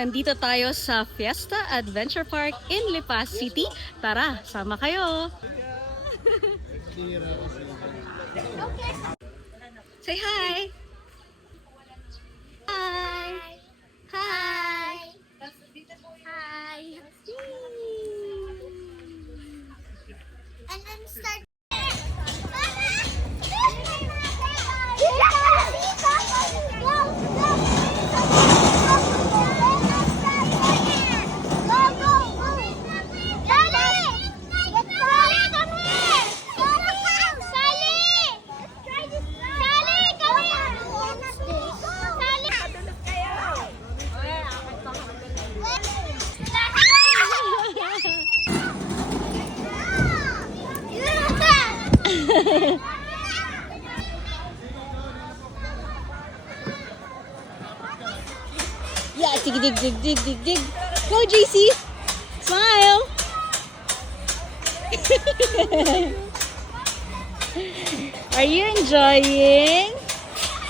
Nandito tayo sa Fiesta Adventure Park in Lipa City. Tara, sama kayo! Say hi! Hi! Hi! Hi! And then start. Yeah, dig, dig, dig, dig, dig, dig. Go, JC! Smile! Are you enjoying?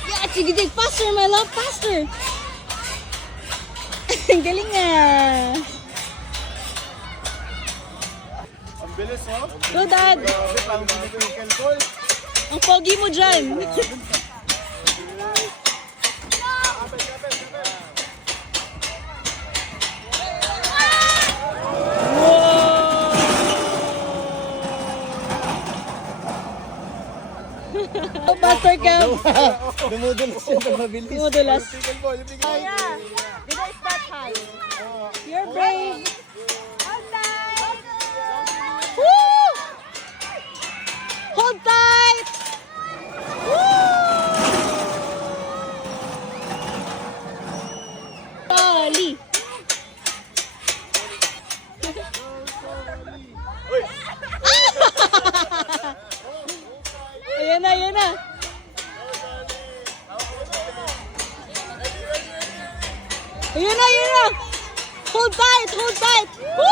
Yeah, dig, dig, faster, my love, faster! Ang galing nga! Ang bilis, oh. Go, Dad! Grabe, parang pinag-wickle ball. Ang pogi mo dyan! Oh, Pastor Cam! Dumudulas siya na mabilis. Dumudulas. Wickle ball, yung bigay. You're brave! Woo! Hold tight! Woo! Ollie! Ayan na, ayan na! Ayan na, ayan na! Hold tight! Hold tight! Woo!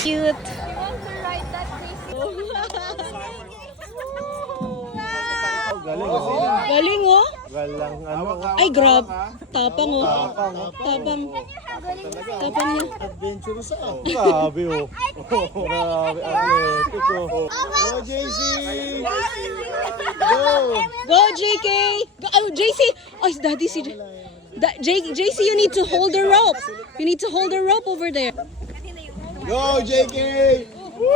Cute! Galing. Galing oh! Galang, ano. Ay, grab! Tapang oh! Tapang! Tapang niya! Adventurous ah. Grabe, oh. Grabe, athletic, oh. Go, JC! Go! Go, JK! Go, oh, JC! Oh, daddy si... JC, you need to hold the rope! You need to hold the rope over there! Go, JK! Woo!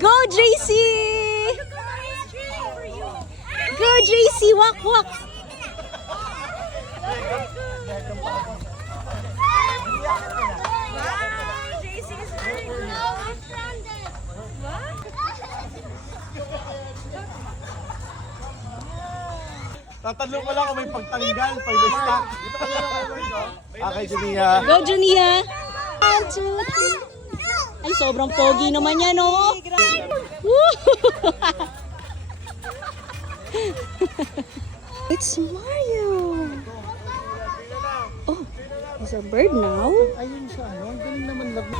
Go, JC! Go, JC! Walk, walk! Tatalo ko lang kung may pagtanggal, pag-stock. Okay, Junia. Go, Junia! 1, 2, 3. Ay, sobrang pogi naman yan, oh! Woo! It's Mario! Oh, there's a bird now. Ayun siya, ano? Ang galing naman love.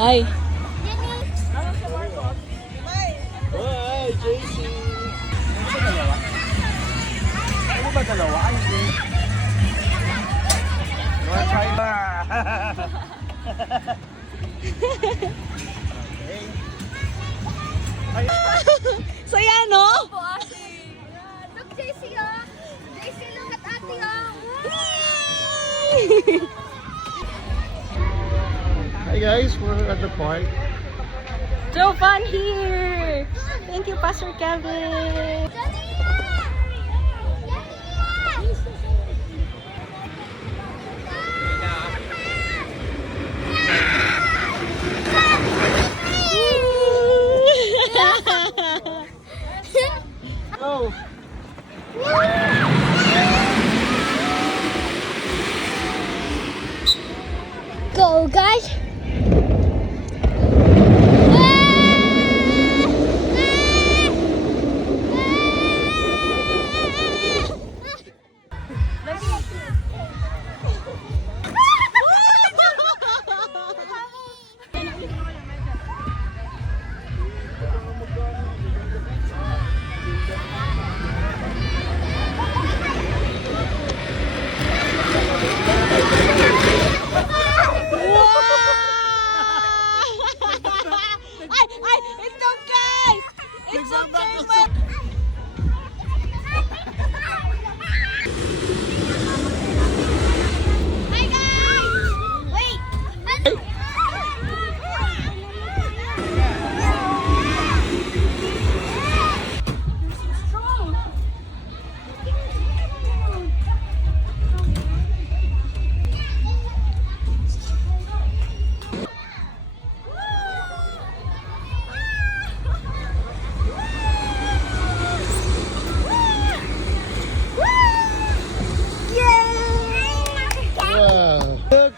Hi. Bye, JC! Ano ba dalawa? Ay, hindi. Mga China! Saya, no? Look, JC, oh. JC, look at Ate, oh. Hi guys, we're at the park. So fun here! Thank you, Pastor Kevin! Go! Go, guys.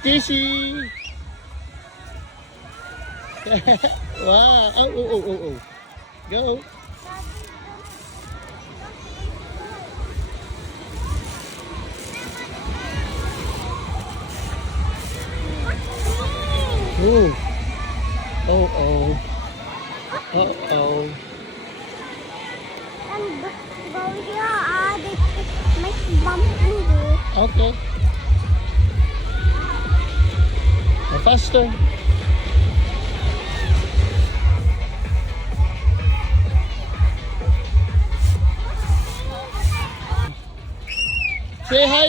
JC! Wow! Oh. Go! Oh! Oh. And go here, they make bump in there. Okay. Faster. Say hi.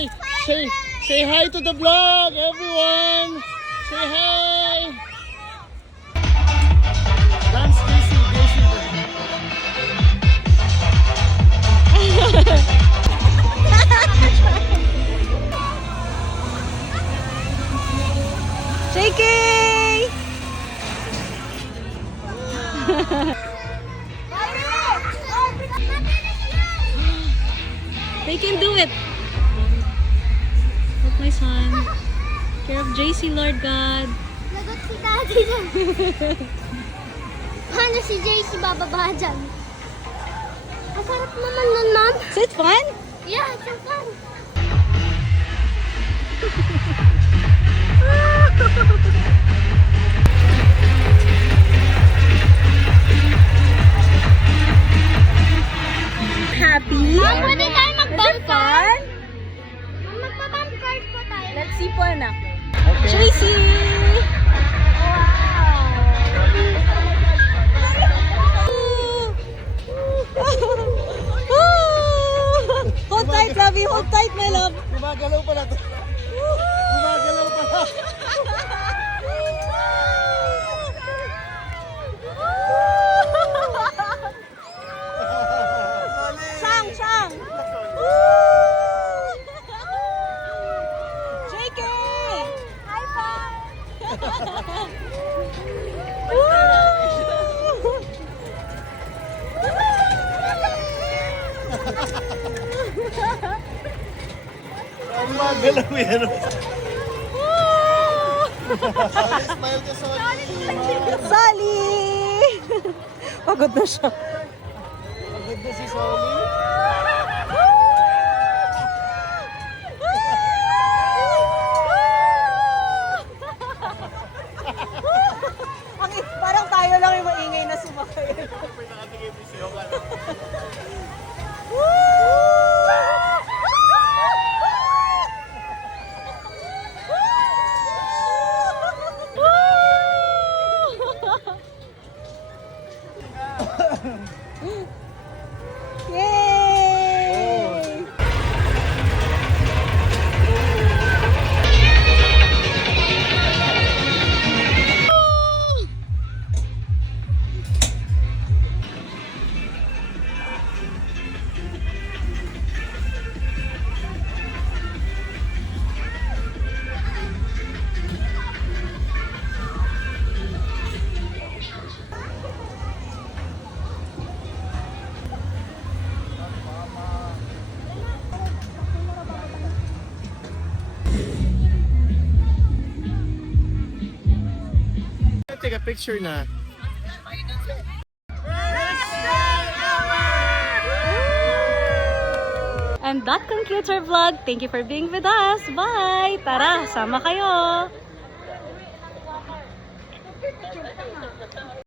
Say hi to the vlog, everyone. Say hi. Dance, JC. JK! They can do it. Look, my son. Care of JC, Lord God. Lagot si Daddy dyan. Paano si JC bababa dyan? Ang sarap naman nun, Mom. Is it fun? Yeah, it's so fun. Happy? Mom, pwede tayo Is mag-bump it fun? Mom, magpa-bump card po tayo. Let's see po, anak. JC! Hold tight, Lovey. Hold tight, my love. Gumagalaw pala to. Gumagalaw pala. Chang! JK! High five! Gumagalaw yan. Smile ka, Solly. Sally! Pagod na siya. Pagod na si Solly. Parang tayo lang yung maingay na sumakay. Yay! Take a picture na. And that concludes our vlog. Thank you for being with us. Bye! Tara, sama kayo!